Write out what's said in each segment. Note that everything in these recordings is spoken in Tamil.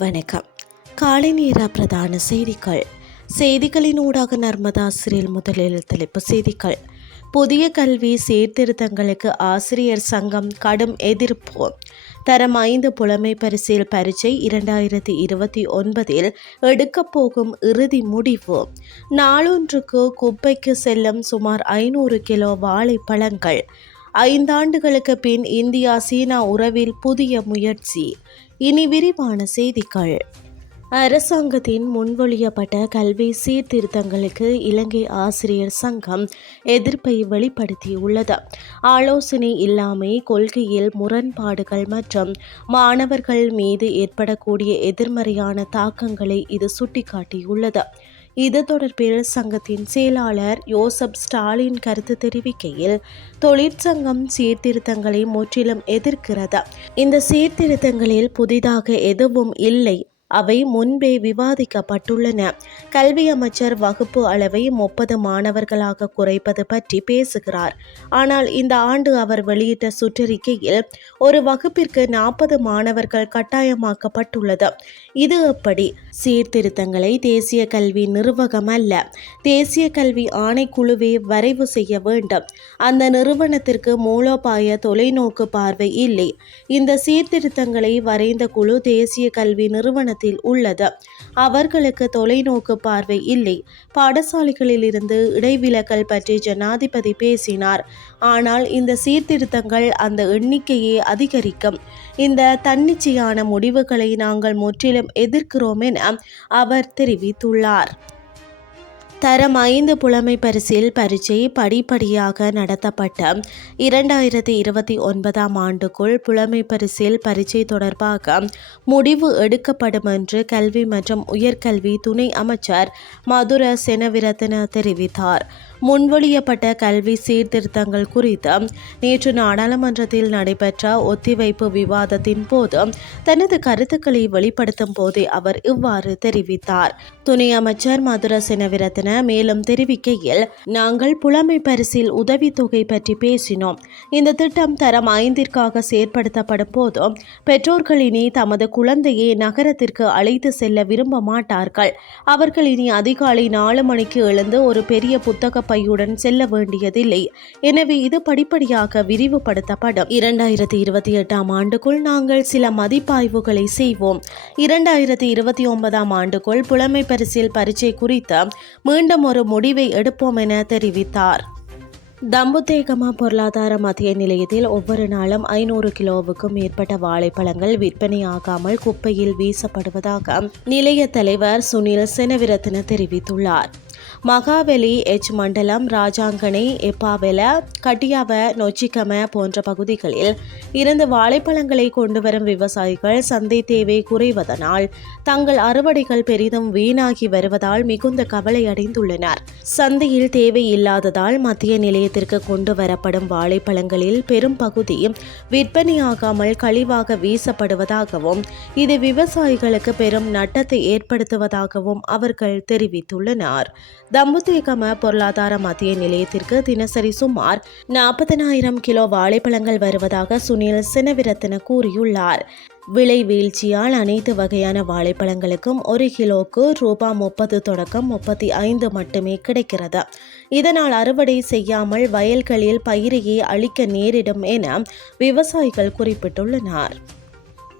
வணக்கம். காலை நேர பிரதான செய்திகள். செய்திகளின் ஊடாக நர்மதா ஆசிரியர் முதலில் தலைப்பு செய்திகள். புதிய கல்வி சீர்திருத்தங்களுக்கு ஆசிரியர் சங்கம் கடும் எதிர்ப்பு. தரம் ஐந்து புலமை பரிசில் பரீட்சை இரண்டாயிரத்தி இருபத்தி ஒன்பதில் எடுக்கப் போகும் இறுதி முடிவு. நாளொன்றுக்கு குப்பைக்கு செல்லும் சுமார் ஐநூறு கிலோ வாழைப்பழங்கள். ஐந்தாண்டுகளுக்கு பின் இந்தியா சீனா உறவில் புதிய முயற்சி. இனி விரிவான செய்திகள். அரசாங்கத்தின் முன்மொழியப்பட்ட கல்வி சீர்திருத்தங்களுக்கு இலங்கை ஆசிரியர் சங்கம் எதிர்ப்பை வெளிப்படுத்தியுள்ளது. ஆலோசனை இல்லாமை கொள்கையில் முரண்பாடுகள் மற்றும் மாணவர்கள் மீது ஏற்படக்கூடிய எதிர்மறையான தாக்கங்களை இது சுட்டிக்காட்டியுள்ளது. இது தொடர்பில் சங்கத்தின் செயலாளர் யோசப் ஸ்டாலின் கருத்து தெரிவிக்கையில் தொழிற்சங்கம் சீர்திருத்தங்களை முற்றிலும் எதிர்க்கிறது. இந்த சீர்திருத்தங்களில் புதிதாக எதுவும் இல்லை. அவை முன்பே விவாதிக்கப்பட்டுள்ளன. கல்வி அமைச்சர் வகுப்பு அளவை முப்பது மாணவர்களாக குறைப்பது பற்றி பேசுகிறார். ஆனால் இந்த ஆண்டு அவர் வெளியிட்ட சுற்றறிக்கையில் ஒரு வகுப்பிற்கு நாற்பது மாணவர்கள் கட்டாயமாக்கப்பட்டுள்ளது. இது எப்படி? சீர்திருத்தங்களை தேசிய கல்வி நிர்வாகம் அல்ல தேசிய கல்வி ஆணைக்குழுவே வரைவு செய்ய வேண்டும். அந்த நிறுவனத்திற்கு மூலோபாய தொலைநோக்கு பார்வை இல்லை. இந்த சீர்திருத்தங்களை வரைந்த குழு தேசிய கல்வி நிறுவனத்தில் உள்ளது. அவர்களுக்கு தொலைநோக்கு பார்வை இல்லை. பாடசாலைகளில் இருந்து இடைவிலகல் பற்றி ஜனாதிபதி பேசினார். ஆனால் இந்த சீர்திருத்தங்கள் அந்த எண்ணிக்கையை அதிகரிக்கும். இந்த தன்னிச்சையான முடிவுகளை நாங்கள் முற்றிலும் எதிர்க்கிறோம் என அவர் தெரிவித்துள்ளார். தரம் ஐந்து புலமை பரிசில் பரீட்சை படிப்படியாக நடத்தப்பட்ட இரண்டாயிரத்தி இருபத்தி ஒன்பதாம் ஆண்டுக்குள் புலமை பரிசில் பரீட்சை தொடர்பாக முடிவு எடுக்கப்படும் என்று கல்வி மற்றும் உயர்கல்வி துணை அமைச்சர் மதுர செனவிரத்ன தெரிவித்தார். முன்மொழியப்பட்ட கல்வி சீர்திருத்தங்கள் குறித்து நேற்று நாடாளுமன்றத்தில் நடைபெற்ற ஒத்திவைப்பு விவாதத்தின் போது தனது கருத்துக்களை வெளிப்படுத்தும் போதே அவர் இவ்வாறு தெரிவித்தார். துணை அமைச்சர் மதுர செனவிரத்ன மேலும் தெரிவிக்கையில் நாங்கள் புலமை பரிசில் உதவித்தொகை பற்றி பேசினோம். இந்த திட்டம் தரம் ஐந்திற்காக செயற்படுத்தப்படும் போதும் பெற்றோர்கள் இனி தமது குழந்தையை நகரத்திற்கு அழைத்து செல்ல விரும்ப மாட்டார்கள். அவர்கள் இனி அதிகாலை நாலு மணிக்கு எழுந்து ஒரு பெரிய புத்தக பையுடன் செல்ல வேண்டியதில்லை. எனவே இது படிப்படியாக விரிவுபடுத்தப்படும். இரண்டாயிரத்தி இருபத்தி எட்டாம் ஆண்டுக்குள் நாங்கள் சில மதிப்பாய்வுகளை செய்வோம். இரண்டாயிரத்தி இருபத்தி ஒன்பதாம் ஆண்டுக்குள் புலமை பரிசில் பரீட்சை குறித்து மீண்டும் ஒரு முடிவை எடுப்போம் என தெரிவித்தார். தம்புத்தேகமா பொருளாதார மத்திய நிலையத்தில் ஒவ்வொரு நாளும் ஐநூறு கிலோவுக்கும் மேற்பட்ட வாழைப்பழங்கள் விற்பனையாகாமல் குப்பையில் வீசப்படுவதாக நிலைய தலைவர் சுனில் செனவிரத்ன தெரிவித்துள்ளார். மகாவெலி எச் மண்டலம் ராஜாங்கனை எப்பாவெல கட்டியாவ நொச்சிக்கம போன்ற பகுதிகளில் இருந்து வாழைப்பழங்களை கொண்டு வரும் விவசாயிகள் சந்தை தேவை குறைவதனால் தங்கள் அறுவடைகள் பெரிதும் வீணாகி வருவதால் மிகுந்த கவலை அடைந்துள்ளனர். சந்தையில் தேவை இல்லாததால் மத்திய நிலையத்திற்கு கொண்டு வரப்படும் வாழைப்பழங்களில் பெரும் பகுதி விற்பனையாகாமல் கழிவாக வீசப்படுவதாகவும் இது விவசாயிகளுக்கு பெரும் நட்டத்தை ஏற்படுத்துவதாகவும் அவர்கள் தெரிவித்துள்ளனர். தம்புத்தேகம பொருளாதார மத்திய நிலையத்திற்கு தினசரி சுமார் நாற்பதனாயிரம் கிலோ வாழைப்பழங்கள் வருவதாக சுனில் சினவிரத்தின கூறியுள்ளார். விலை வீழ்ச்சியால் அனைத்து வகையான வாழைப்பழங்களுக்கும் ஒரு கிலோக்கு ரூபா முப்பது தொடக்கம் முப்பத்தி ஐந்து மட்டுமே கிடைக்கிறது. இதனால் அறுவடை செய்யாமல் வயல்களில் பயிரையே அழிக்க நேரிடும் என விவசாயிகள் குறிப்பிட்டுள்ளனர்.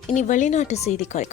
இனி வெளிநாட்டு செய்திகள்.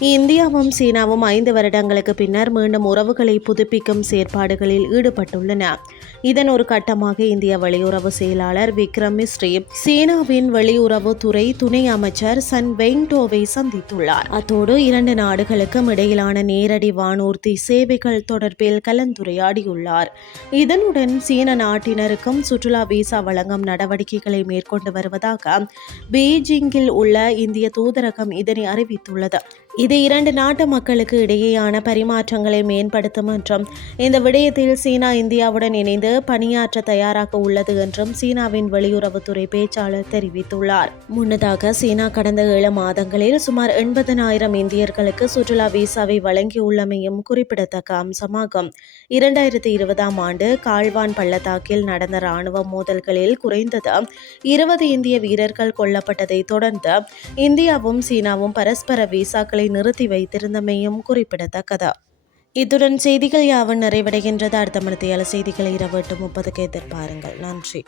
இந்தியாவும் சீனாவும் ஐந்து வருடங்களுக்கு பின்னர் மீண்டும் உறவுகளை புதுப்பிக்கும் செயற்பாடுகளில் ஈடுபட்டுள்ளன. இதன் ஒரு கட்டமாக இந்திய வெளியுறவு செயலாளர் விக்ரம் மிஸ்ரி சீனாவின் வெளியுறவுத்துறை துணை அமைச்சர் சன் வெங்டோவை சந்தித்துள்ளார். அத்தோடு இரண்டு நாடுகளுக்கும் இடையிலான நேரடி வானூர்தி சேவைகள் தொடர்பில் கலந்துரையாடியுள்ளார். இதனுடன் சீன நாட்டினருக்கும் சுற்றுலா விசா வழங்கும் நடவடிக்கைகளை மேற்கொண்டு வருவதாக பீஜிங்கில் உள்ள இந்திய தூதரகம் இதனை அறிவித்துள்ளது. இது இரண்டு நாட்டு மக்களுக்கு இடையேயான பரிமாற்றங்களை மேம்படுத்தும் என்றும் இந்த விடயத்தில் சீனா இந்தியாவுடன் இணைந்து பணியாற்ற தயாராக உள்ளது என்றும் சீனாவின் வெளியுறவுத்துறை பேச்சாளர் தெரிவித்துள்ளார். முன்னதாக சீனா கடந்த ஏழு மாதங்களில் சுமார் எண்பதனாயிரம் இந்தியர்களுக்கு சுற்றுலா விசாவை வழங்கியுள்ளமையும் குறிப்பிடத்தக்க அம்சமாகும். இரண்டாயிரத்தி இருபதாம் ஆண்டு கால்வான் பள்ளத்தாக்கில் நடந்த ராணுவ மோதல்களில் குறைந்தது இருபது இந்திய வீரர்கள் கொல்லப்பட்டதை தொடர்ந்து இந்தியாவும் சீனாவும் பரஸ்பர விசாக்களை நிறுத்தி வைத்திருந்தமையும் குறிப்பிடத்தக்கது. இத்துடன் செய்திகள் யாவும் நிறைவடைகின்றது. அடுத்த மணித்தியால செய்திகளை இரவு எட்டு முப்பதுக்கு எதிர்பாருங்கள். நன்றி.